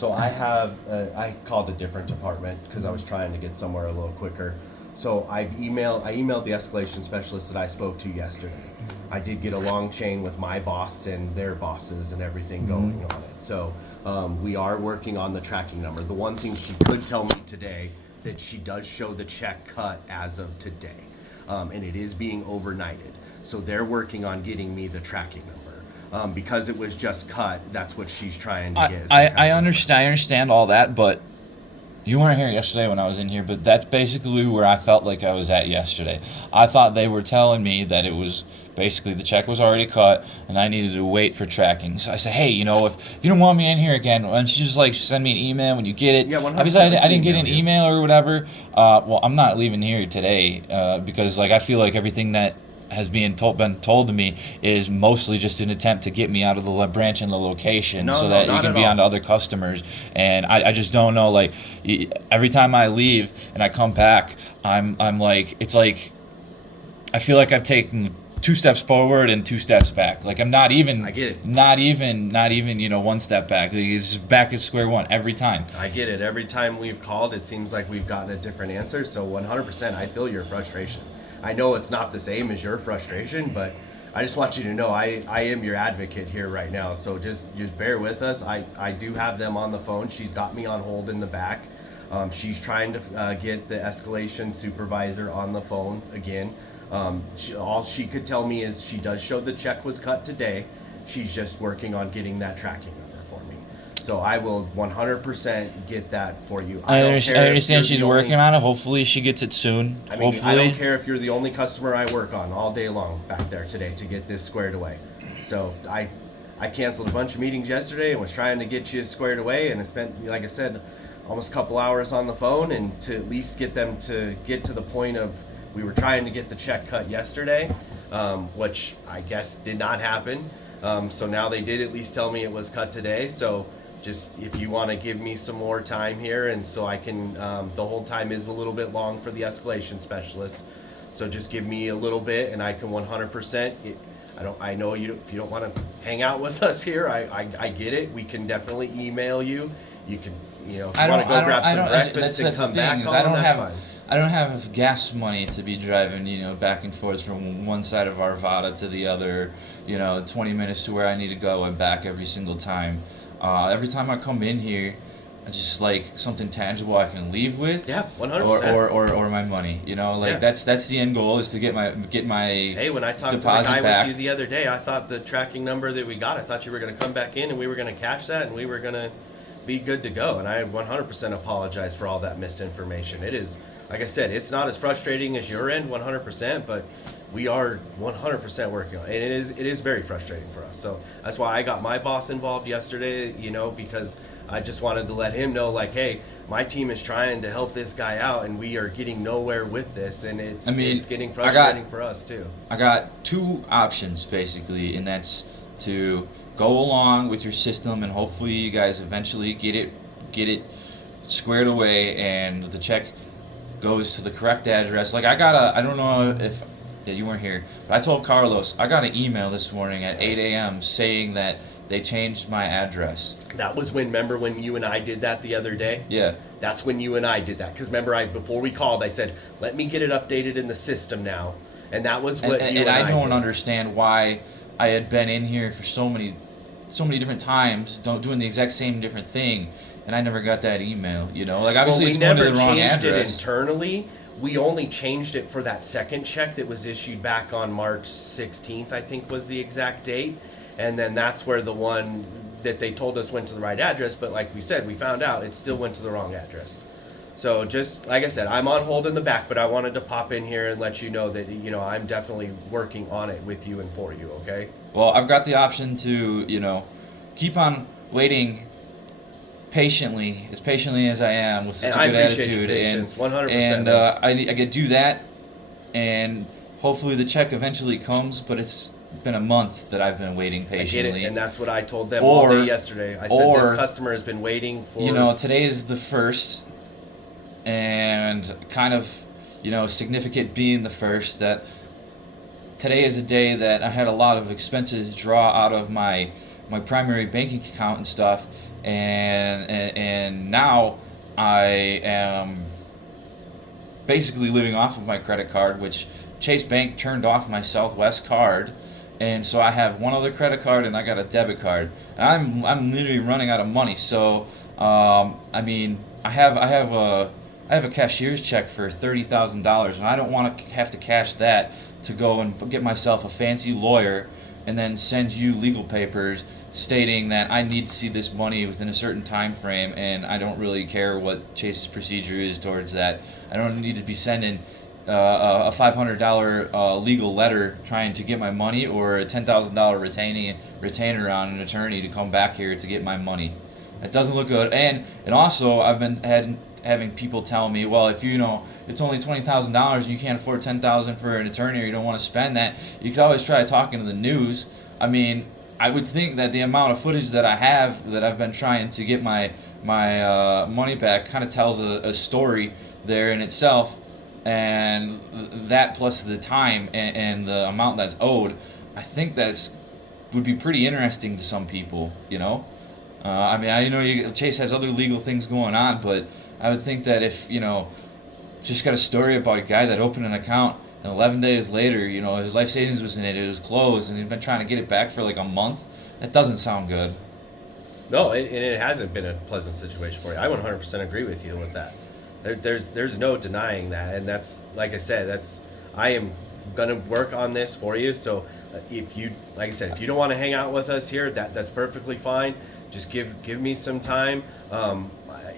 So I called a different department because I was trying to get somewhere a little quicker. So I emailed the escalation specialist that I spoke to yesterday. I did get a long chain with my boss and their bosses and everything going on it. So we are working on the tracking number. The one thing she could tell me today that she does show the check cut as of today, and it is being overnighted. So they're working on getting me the tracking number. Because it was just cut, that's what she's trying to get. I understand all that, but you weren't here yesterday when I was in here, but that's basically where I felt like I was at yesterday. I thought they were telling me that it was basically the check was already cut and I needed to wait for tracking. So I said, hey, if you don't want me in here again, why don't you just send me an email when you get it? Yeah, 100%. Obviously, I didn't get an email or whatever. Well, I'm not leaving here today because I feel like everything that has been told to me is mostly just an attempt to get me out of the branch and the location that you can be on to other customers. And I just don't know, every time I leave and I come back, I'm like, it's like I feel like I've taken 2 steps forward and 2 steps back. I'm not even I get it. not even 1 step back. It's back at square one every time. I get it. Every time we've called, it seems like we've gotten a different answer. So 100%, I feel your frustration. I know it's not the same as your frustration, but I just want you to know I am your advocate here right now. So just bear with us. I do have them on the phone. She's got me on hold in the back. She's trying to get the escalation supervisor on the phone again. All she could tell me is she does show the check was cut today. She's just working on getting that tracking number for me. So I will 100% get that for you. I understand she's working on it. Hopefully she gets it soon. Hopefully. I don't care if you're the only customer I work on all day long back there today to get this squared away. So I canceled a bunch of meetings yesterday and was trying to get you squared away, and I spent, like I said, almost a couple hours on the phone and to at least get them to get to the point of we were trying to get the check cut yesterday, which I guess did not happen. So now they did at least tell me it was cut today. So just if you want to give me some more time here, and so I can, the whole time is a little bit long for the escalation specialist. So just give me a little bit, and I can 100%. I know you. If you don't want to hang out with us here, I get it. We can definitely email you. You can, if you want to go grab some breakfast and come back on, that's fine. I don't have gas money to be driving, back and forth from one side of Arvada to the other, 20 minutes to where I need to go and back every single time. Every time I come in here, I just like something tangible I can leave with. Yeah, 100%. Or my money. That's the end goal is to get my Hey, when I talked to the guy with you the other day, I thought the tracking number that we got, I thought you were going to come back in and we were going to cash that and we were going to be good to go. And I 100% apologize for all that misinformation. It is, like I said, it's not as frustrating as your end, 100%, but we are 100% working on it. And it is very frustrating for us. So that's why I got my boss involved yesterday, because I just wanted to let him know, hey, my team is trying to help this guy out and we are getting nowhere with this, and it's getting frustrating for us too. I got 2 options basically, and that's to go along with your system and hopefully you guys eventually get it squared away and the check goes to the correct address. I don't know if you weren't here, but I told Carlos I got an email this morning at 8 a.m. saying that they changed my address. That was remember when you and I did that the other day? Yeah. That's when you and I did that. Because remember, before we called, I said, let me get it updated in the system now. And that was what you and I did. I don't understand why I had been in here for so many different times, doing the exact same different thing, and I never got that email. Obviously it's going to the wrong address. We never changed it internally. We only changed it for that second check that was issued back on March 16th, I think was the exact date. And then that's where the one that they told us went to the right address. But like we said, we found out it still went to the wrong address. So just like I said, I'm on hold in the back, but I wanted to pop in here and let you know that, I'm definitely working on it with you and for you, okay? Well, I've got the option to, keep on waiting patiently as I am with such a good attitude. And 100%. And I could do that, and hopefully the check eventually comes, but it's been a month that I've been waiting patiently. I get it, and that's what I told them all day yesterday. I said this customer has been waiting for... today is the 1st, and kind of, significant being the 1st, that today is a day that I had a lot of expenses draw out of my my primary banking account and stuff, and now I am basically living off of my credit card, which Chase Bank turned off my Southwest card, and so I have one other credit card and I got a debit card, and I'm literally running out of money. So I mean, I have a cashier's check for $30,000, and I don't want to have to cash that to go and get myself a fancy lawyer and then send you legal papers stating that I need to see this money within a certain time frame, and I don't really care what Chase's procedure is towards that. I don't need to be sending a $500 legal letter trying to get my money, or a $10,000 retainer on an attorney to come back here to get my money. That doesn't look good. And also, I've been having people tell me, well, if it's only $20,000 and you can't afford $10,000 for an attorney, or you don't want to spend that, you could always try talking to the news. I mean, I would think that the amount of footage that I have, that I've been trying to get my money back, kind of tells a story there in itself, and that plus the time and the amount that's owed, I think would be pretty interesting to some people, I mean, I know Chase has other legal things going on, but I would think that if, just got a story about a guy that opened an account and 11 days later, his life savings was in it, it was closed, and he's been trying to get it back for like a month, that doesn't sound good. No, it hasn't been a pleasant situation for you. I 100% agree with you with that. There's no denying that, and that's, like I said, I am gonna work on this for you. So if you, like I said, if you don't want to hang out with us here, that's perfectly fine. Just give me some time.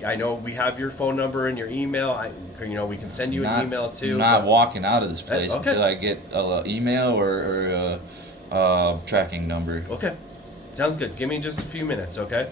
I know we have your phone number and your email. We can send you an email too. I'm not walking out of this place until I get an email or a tracking number. Okay, sounds good. Give me just a few minutes, okay?